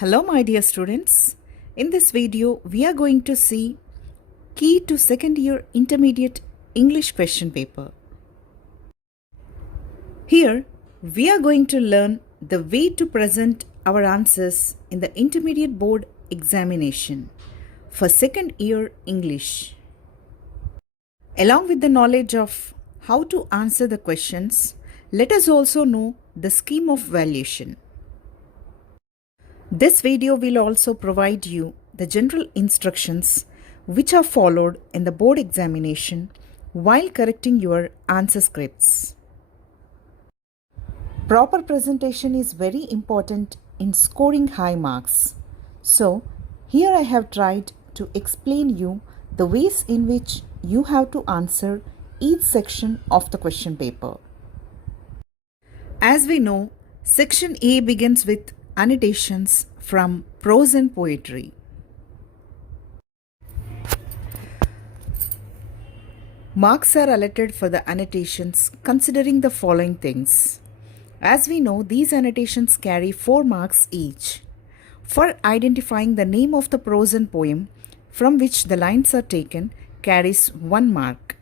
Hello my dear students. In this video we are going to see key to second year intermediate English question paper. Here we are going to learn the way to present our answers in the intermediate board examination for second year English. Along with the knowledge of how to answer the questions, let us also know the scheme of valuation. This video will also provide you the general instructions which are followed in the board examination while correcting your answer scripts. Proper presentation is very important in scoring high marks. So, here I have tried to explain you the ways in which you have to answer each section of the question paper. As we know, section A begins with annotations from prose and poetry. Marks are allotted for the annotations considering the following things. As we know, these annotations carry 4 marks each. For identifying the name of the prose and poem from which the lines are taken carries 1 mark.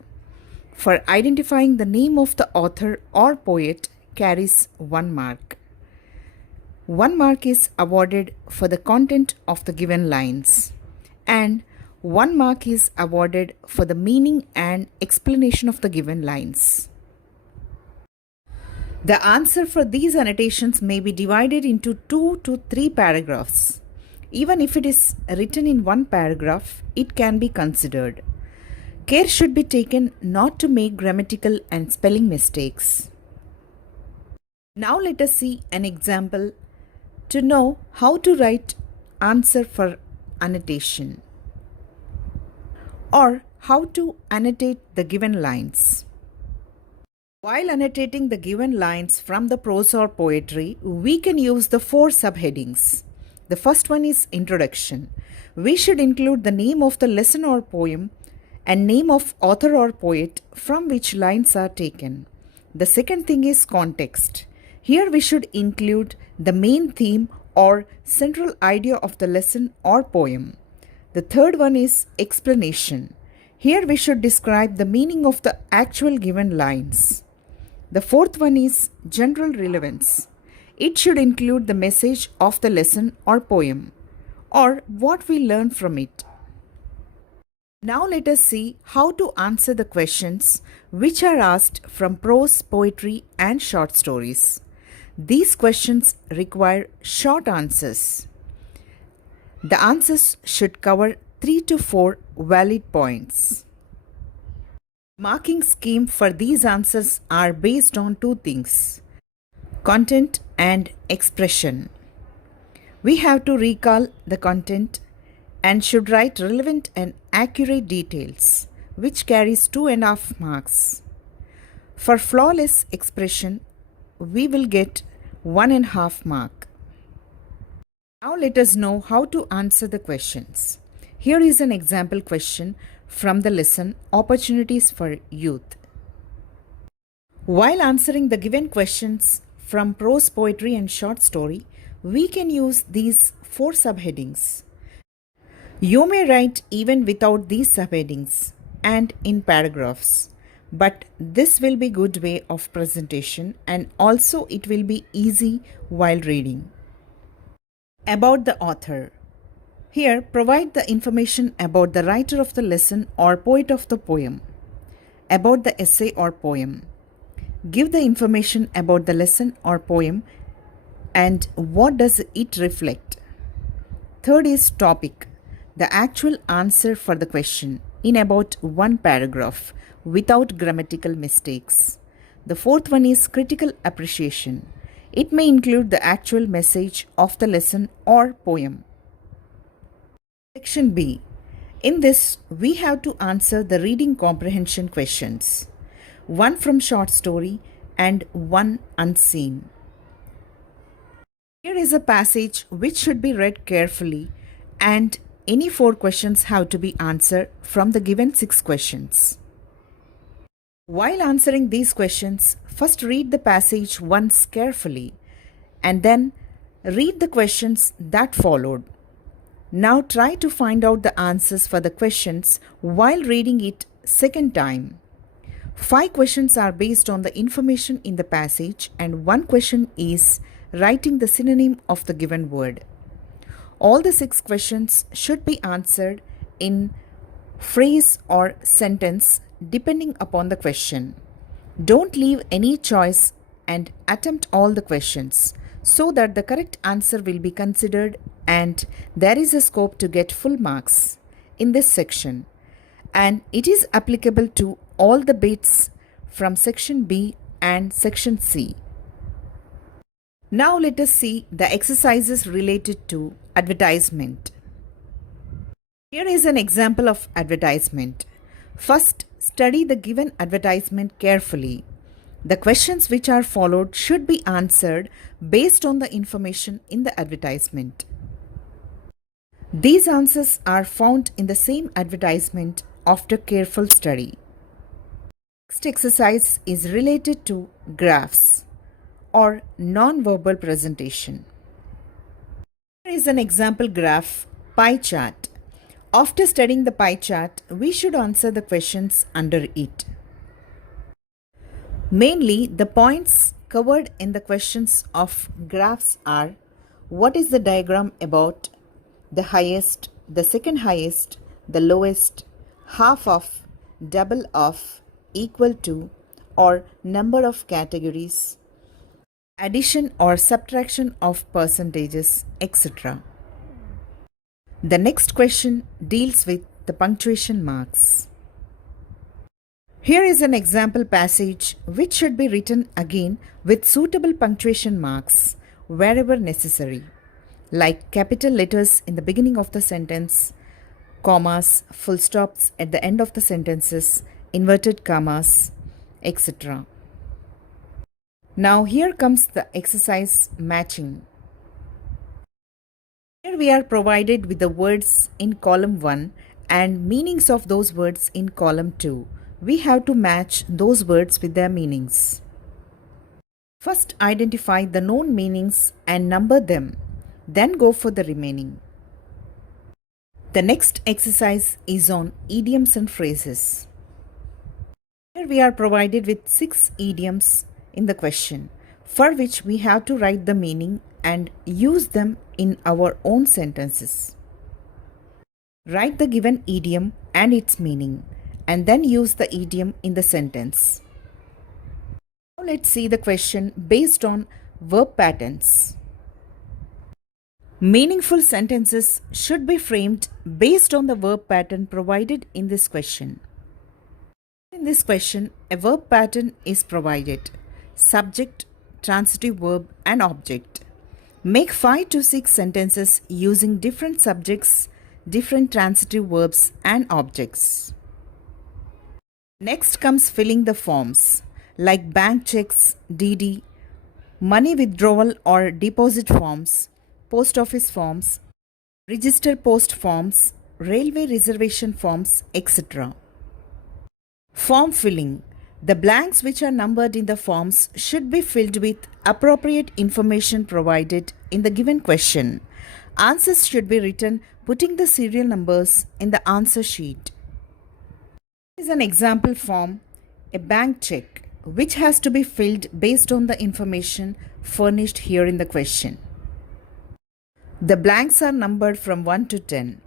For identifying the name of the author or poet carries 1 mark. 1 mark is awarded for the content of the given lines, and 1 mark is awarded for the meaning and explanation of the given lines. The answer for these annotations may be divided into 2 to 3 paragraphs. Even if it is written in 1 paragraph, it can be considered. Care should be taken not to make grammatical and spelling mistakes. Now let us see an example to know how to write answer for annotation or how to annotate the given lines. While annotating the given lines from the prose or poetry, we can use the 4 subheadings. The first one is introduction. We should include the name of the lesson or poem and name of author or poet from which lines are taken. The second thing is context. Here we should include the main theme or central idea of the lesson or poem. The third one is explanation. Here we should describe the meaning of the actual given lines. The fourth one is general relevance. It should include the message of the lesson or poem or what we learn from it. Now let us see how to answer the questions which are asked from prose, poetry and short stories. These questions require short answers. The answers should cover 3 to 4 valid points. Marking scheme for these answers are based on 2 things: content and expression. We have to recall the content and should write relevant and accurate details, which carries 2.5 marks. For flawless expression, we will get 1.5 mark. Now let us know how to answer the questions. Here is an example question from the lesson Opportunities for Youth. While answering the given questions from prose, poetry and short story, we can use these 4 subheadings. You may write even without these subheadings and in paragraphs. But this will be good way of presentation and also it will be easy while reading. About the author. Here provide the information about the writer of the lesson or poet of the poem. About the essay or poem. Give the information about the lesson or poem and what does it reflect. Third is topic. The actual answer for the question in about 1 paragraph without grammatical mistakes. The fourth one is critical appreciation. It may include the actual message of the lesson or poem. Section B. In this, we have to answer the reading comprehension questions. 1 from short story and 1 unseen. Here is a passage which should be read carefully and any 4 questions have to be answered from the given 6 questions. While answering these questions, first read the passage once carefully and then Read the questions that followed. Now try to find out the answers for the questions while reading it second time. 5 questions are based on the information in the passage and 1 question is writing the synonym of the given word. All the 6 questions should be answered in phrase or sentence depending upon the question. Don't leave any choice and attempt all the questions so that the correct answer will be considered and there is a scope to get full marks in this section. And it is applicable to all the bits from section B and section C. Now let us see the exercises related to advertisement. Here is an example of advertisement. First, study the given advertisement carefully. The questions which are followed should be answered based on the information in the advertisement. These answers are found in the same advertisement after careful study. Next exercise is related to graphs or non-verbal presentation. Here is an example graph, pie chart. After studying the pie chart, we should answer the questions under it. Mainly, the points covered in the questions of graphs are: what is the diagram about, the highest, the second highest, the lowest, half of, double of, equal to, or number of categories, addition or subtraction of percentages, etc. The next question deals with the punctuation marks. Here is an example passage which should be written again with suitable punctuation marks wherever necessary, like capital letters in the beginning of the sentence, commas, full stops at the end of the sentences, inverted commas, etc. Now here comes the exercise matching. Here we are provided with the words in column 1 and meanings of those words in column 2. We have to match those words with their meanings. First, identify the known meanings and number them. Then go for the remaining. The next exercise is on idioms and phrases. Here we are provided with 6 idioms in the question, for which we have to write the meaning and use them in our own sentences. Write the given idiom and its meaning, and then use the idiom in the sentence. Now let's see the question based on verb patterns. Meaningful sentences should be framed based on the verb pattern provided in this question. In this question, a verb pattern is provided: subject, transitive verb, and object. Make 5 to 6 sentences using different subjects, different transitive verbs, and objects. Next comes filling the forms like bank checks, DD, money withdrawal or deposit forms, post office forms, register post forms, railway reservation forms, etc. Form filling. The blanks which are numbered in the forms should be filled with appropriate information provided in the given question. Answers should be written putting the serial numbers in the answer sheet. Here is an example form, a bank check, which has to be filled based on the information furnished here in the question. The blanks are numbered from 1 to 10,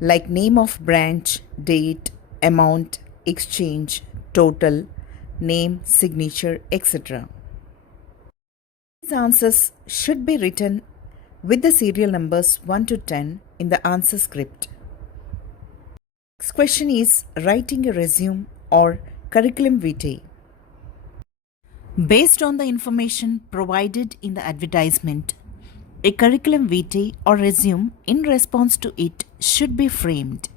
like name of branch, date, amount, exchange, total, name, signature, etc. These answers should be written with the serial numbers 1 to 10 in the answer script. Next question is writing a resume or curriculum vitae. Based on the information provided in the advertisement, a curriculum vitae or resume in response to it should be framed.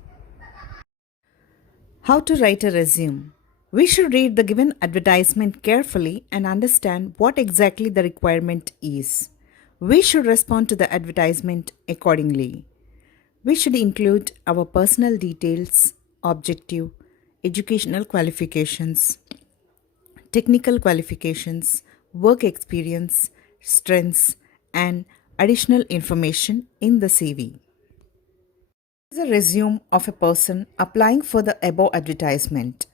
How to write a resume? We should read the given advertisement carefully and understand what exactly the requirement is. We should respond to the advertisement accordingly. We should include our personal details, objective, educational qualifications, technical qualifications, work experience, strengths, and additional information in the CV. This is a resume of a person applying for the above advertisement.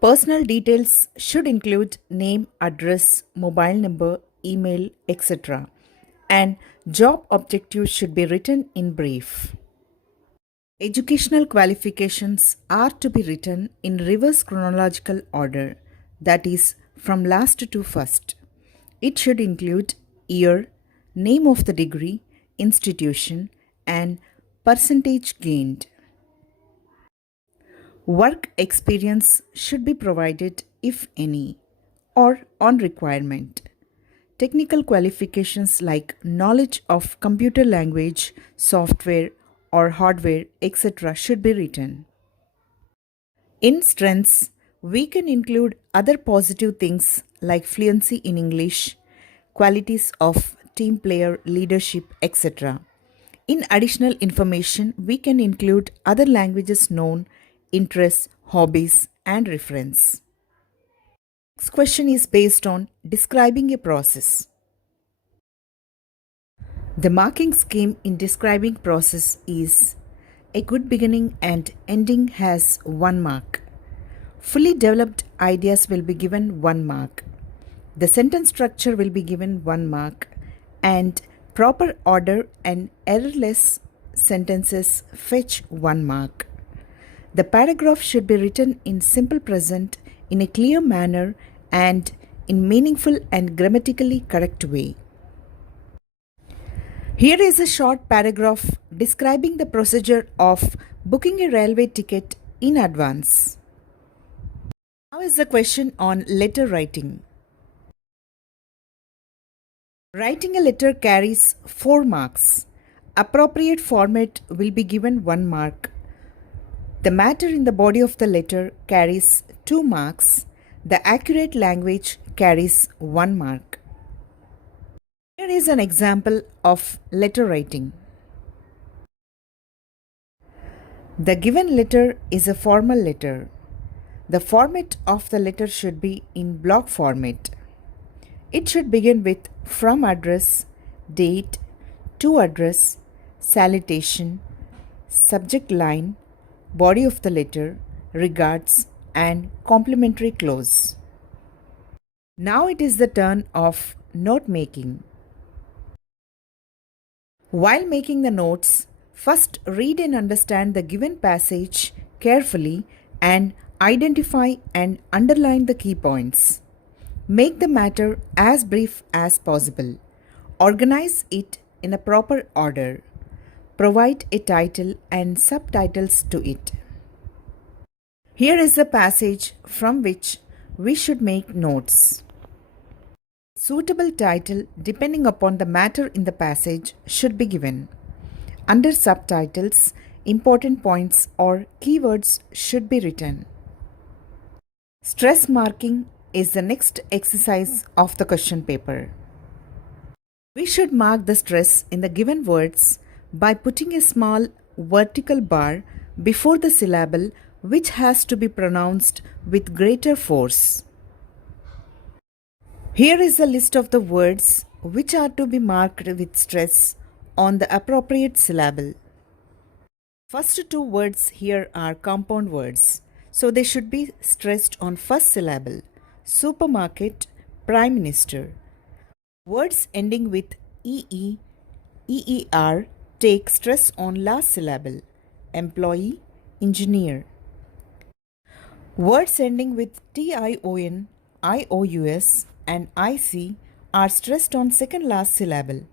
Personal details should include name, address, mobile number, email, etc. And job objectives should be written in brief. Educational qualifications are to be written in reverse chronological order, that is, from last to first. It should include year, name of the degree, institution, and percentage gained. Work experience should be provided, if any, or on requirement. Technical qualifications like knowledge of computer language, software, or hardware, etc., should be written. In strengths, we can include other positive things like fluency in English, qualities of team player, leadership, etc. In additional information, we can include other languages known, interests, hobbies, and reference. Next question is based on describing a process. The marking scheme in describing process is a good beginning and ending has 1 mark. Fully developed ideas will be given 1 mark. The sentence structure will be given 1 mark, and proper order and errorless sentences fetch 1 mark. The paragraph should be written in simple present in a clear manner and in meaningful and grammatically correct way. Here is a short paragraph describing the procedure of booking a railway ticket in advance. Now is the question on letter writing. Writing a letter carries 4 marks. Appropriate format will be given 1 mark. The matter in the body of the letter carries 2 marks. The accurate language carries 1 mark. Here is an example of letter writing. The given letter is a formal letter. The format of the letter should be in block format. It should begin with from address, date, to address, salutation, subject line, body of the letter, regards, and complimentary clause. Now it is the turn of note making. While making the notes, first read and understand the given passage carefully and identify and underline the key points. Make the matter as brief as possible. Organize it in a proper order. Provide a title and subtitles to it. Here is the passage from which we should make notes. Suitable title depending upon the matter in the passage should be given. Under subtitles, important points or keywords should be written. Stress marking is the next exercise of the question paper. We should mark the stress in the given words by putting a small vertical bar before the syllable which has to be pronounced with greater force. Here is a list of the words which are to be marked with stress on the appropriate syllable. First 2 words here are compound words, so they should be stressed on first syllable. Supermarket, Prime Minister. Words ending with EE, EER take stress on last syllable. Employee, engineer. Words ending with TION, IOUS and IC are stressed on second last syllable,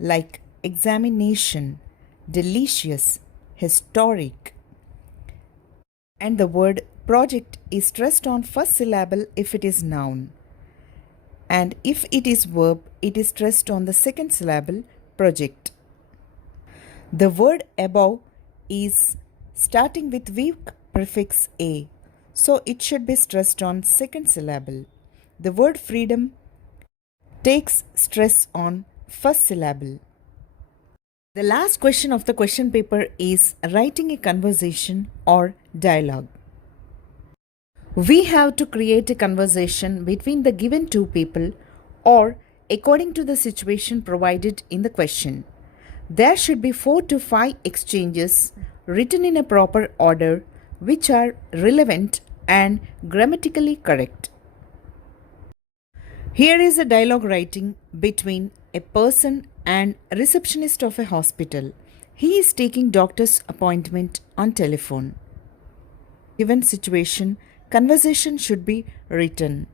like examination, delicious, historic. And the word project is stressed on first syllable if it is noun. And if it is verb, it is stressed on the second syllable, project. The word above is starting with weak prefix a, so it should be stressed on second syllable. The word freedom takes stress on first syllable. The last question of the question paper is writing a conversation or dialogue. We have to create a conversation between the given 2 people or according to the situation provided in the question. There should be 4 to 5 exchanges written in a proper order which are relevant and grammatically correct. Here is a dialogue writing between a person and a receptionist of a hospital. He is taking doctor's appointment on telephone. Given situation, conversation should be written.